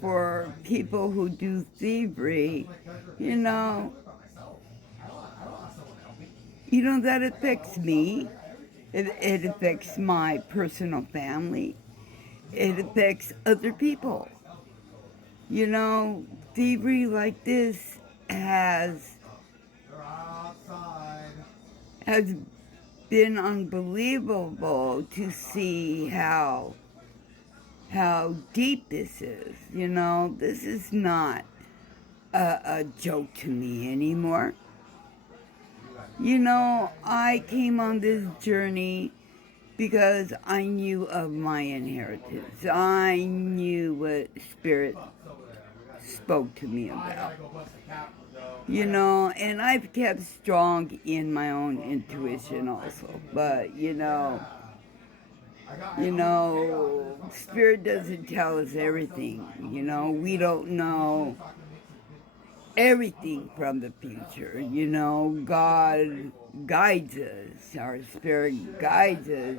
For people who do thievery, you know, that affects me. It affects my personal family. It affects other people. Thievery like this has been unbelievable to see how deep this is. This is not a joke to me anymore. I came on this journey because I knew of my inheritance. I knew what Spirit spoke to me about. And I've kept strong in my own intuition also. But, Spirit doesn't tell us everything. We don't know everything from the future. God guides us. Our Spirit guides us.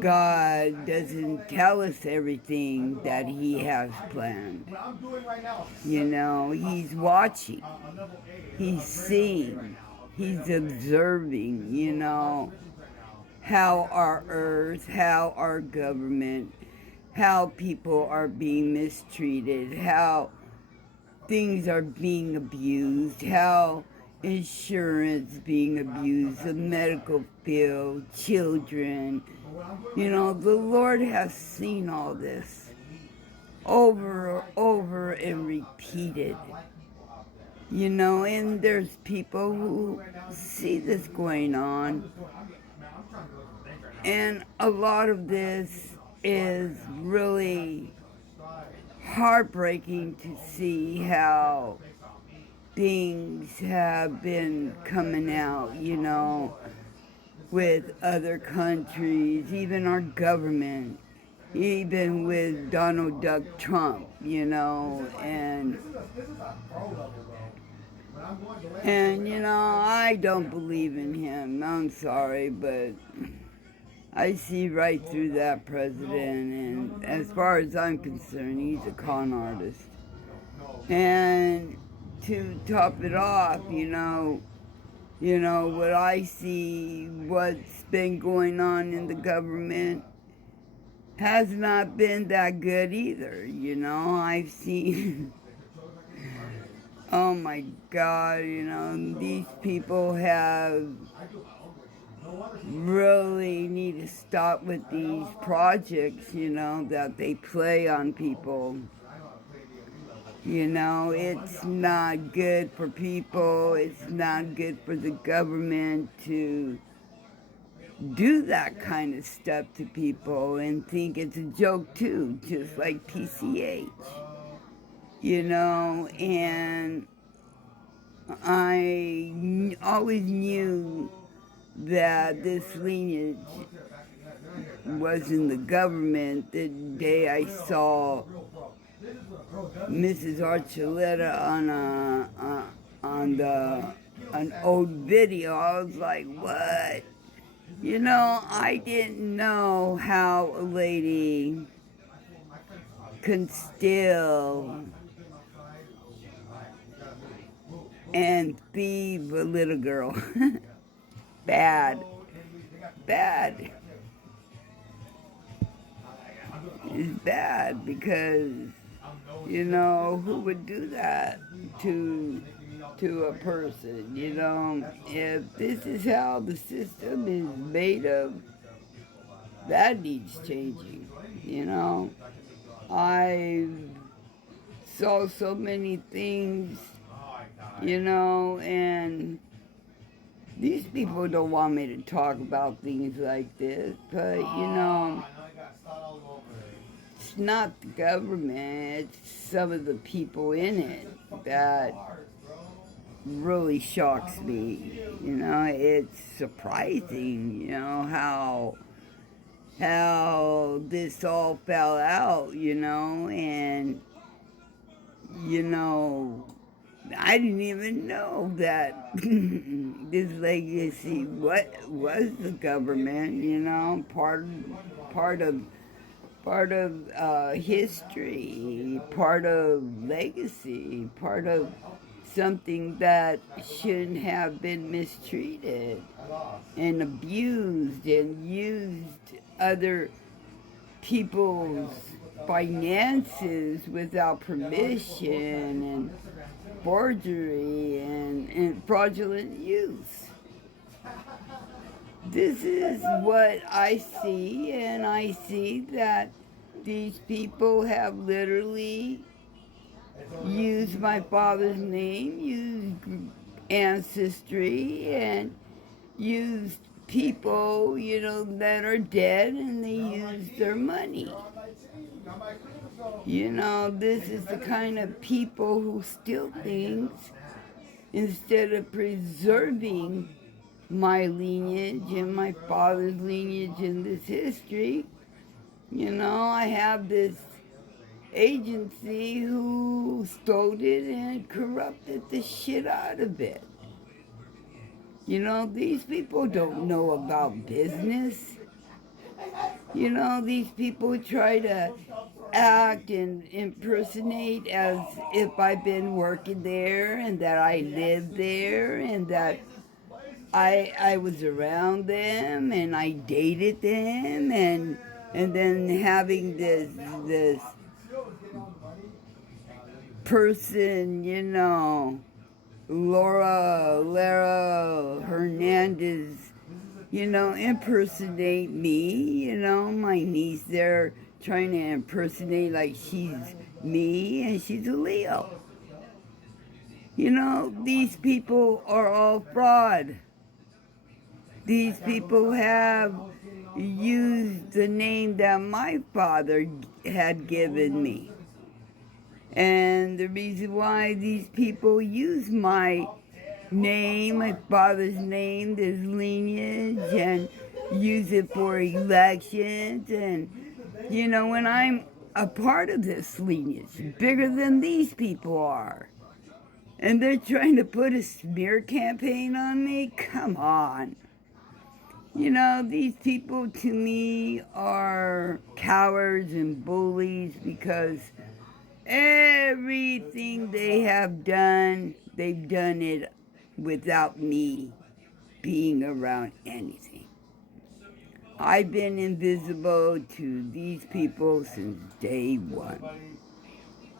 God doesn't tell us everything that He has planned. He's watching, He's seeing, He's observing, how our earth, how our government, how people are being mistreated, how things are being abused, how insurance being abused, the medical field, children. The Lord has seen all this over and repeated. And there's people who see this going on. And a lot of this is really heartbreaking to see how things have been coming out, with other countries, even our government, even with Donald Duck Trump, I don't believe in him. I'm sorry, but I see right through that president, and as far as I'm concerned, he's a con artist. And to top it off, what I see, what's been going on in the government has not been that good either. I've seen, oh my God, these people have really need to stop with these projects, that they play on people. It's not good for people. It's not good for the government to do that kind of stuff to people and think it's a joke too, just like PCH. And I always knew that this lineage was in the government the day I saw Mrs. Archuleta on an old video. I was like, what? I didn't know how a lady can steal and thieve a little girl. Bad. It's bad because, who would do that to a person? If this is how the system is made of, that needs changing. I saw so many things, and these people don't want me to talk about things like this, but it's not the government, it's some of the people in it that really shocks me. It's surprising, how this all fell out, and I didn't even know that this legacy was the government, you know, part of history, part of legacy, part of something that shouldn't have been mistreated and abused and used other people's finances without permission and forgery and fraudulent use. This is what I see, and I see that these people have literally used my father's name, used ancestry, and used people, you know, that are dead, and they use their money. You know, this is the kind of people who steal things instead of preserving my lineage and my father's lineage in this history. You know, I have this agency who stole it and corrupted the shit out of it. You know, these people don't know about business. You know, these people try to act and impersonate as if I've been working there and that I lived there and that I was around them and I dated them and then having this person, you know, Lara Hernandez, you know, impersonate me, you know, my niece there trying to impersonate like she's me and she's a Leo. You know, these people are all fraud. These people have used the name that my father had given me. And the reason why these people use my name, my father's name, this lineage, and use it for elections. And, you know, when I'm a part of this lineage, bigger than these people are, and they're trying to put a smear campaign on me, come on. You know, these people to me are cowards and bullies because everything they have done, they've done it without me being around anything. I've been invisible to these people since day one.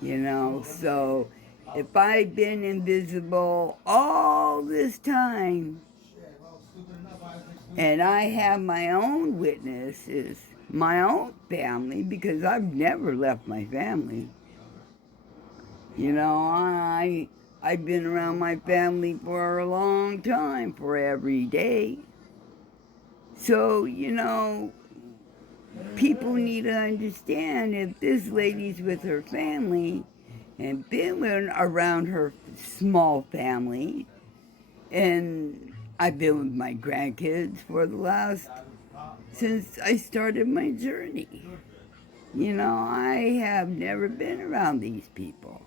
You know, so if I've been invisible all this time, and I have my own witnesses, my own family, because I've never left my family. You know, I've been around my family for a long time, for every day. So, you know, people need to understand if this lady's with her family and been around her small family, and I've been with my grandkids for the last, since I started my journey. You know, I have never been around these people.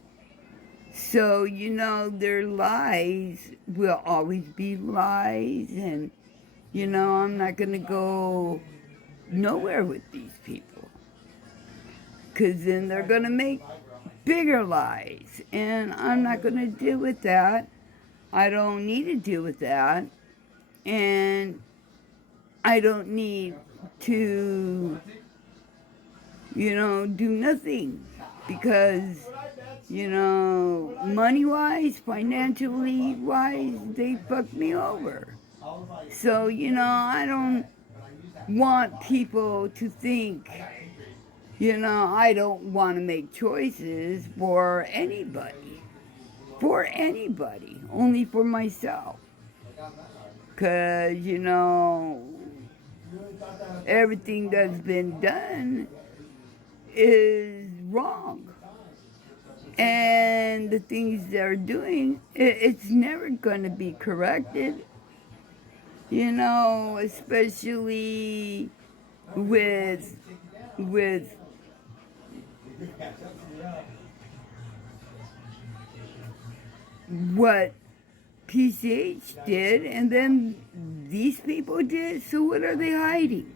So, you know, their lies will always be lies, and, you know, I'm not going to go nowhere with these people. Because then they're going to make bigger lies, and I'm not going to deal with that. I don't need to deal with that, and I don't need to, you know, do nothing because, you know, money-wise, financially-wise, they fucked me over. So, you know, I don't want people to think, you know, I don't want to make choices for anybody. For anybody. Only for myself. Because, you know, everything that's been done is wrong. And the things they're doing, it's never going to be corrected. You know, especially with what PCH did, and then these people did. So what are they hiding?